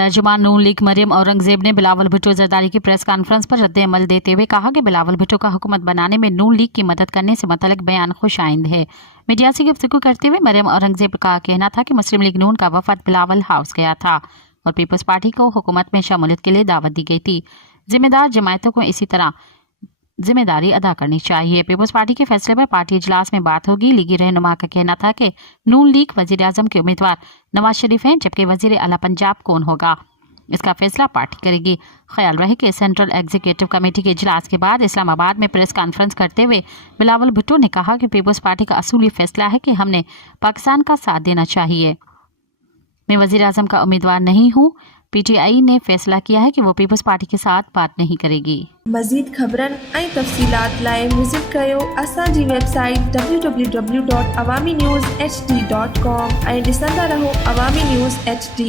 तर्जुमान नून league Maryam Aurangzeb ने बिलावल भुट्टो जरदारी की press conference पर रद्द अमल देते हुए कहा कि बिलावल भुट्टो का हुकूमत बनाने में नून लीग की मदद करने से मुतल्लिक बयान खुश आइंद है। मीडिया से गुफ्तगू करते हुए मरियम औरंगजेब का कहना था कि मुस्लिम लीग नून का वफद बिलावल हाउस गया था और पीपल्स पार्टी को हुकूमत में शमूलियत के लिए दावत दी गई थी। जिम्मेदार जमायतों को इसी तरह जिम्मेदारी अदा करनी चाहिए। पीपल्स पार्टी के फैसले पर पार्टी इजलास में बात होगी। लीगी रहनुमा का कहना था कि नून लीग वजीर आजम के उम्मीदवार नवाज शरीफ हैं, जबकि वजीर आला पंजाब कौन होगा इसका फैसला पार्टी करेगी। ख्याल रहे कि सेंट्रल एग्जीक्यूटिव कमेटी के इजलास के बाद इस्लामाबाद में प्रेस कॉन्फ्रेंस करते हुए बिलावल भुट्टो ने कहा कि पीपल्स पार्टी का असूली फैसला है कि हमने पाकिस्तान का साथ देना चाहिए। मैं वजीर आजम का उम्मीदवार नहीं हूँ। पीटीआई ने फैसला किया है कि वो पीपल्स पार्टी के साथ बात नहीं करेगी। मज़ीद ख़बरन ऐं तफ़सीलात लाइ विज़िट कयो असांजी वेबसाइट www.awamiNewsHD.com ऐं ॾिसंदा रहो अवामी न्यूज़ HD।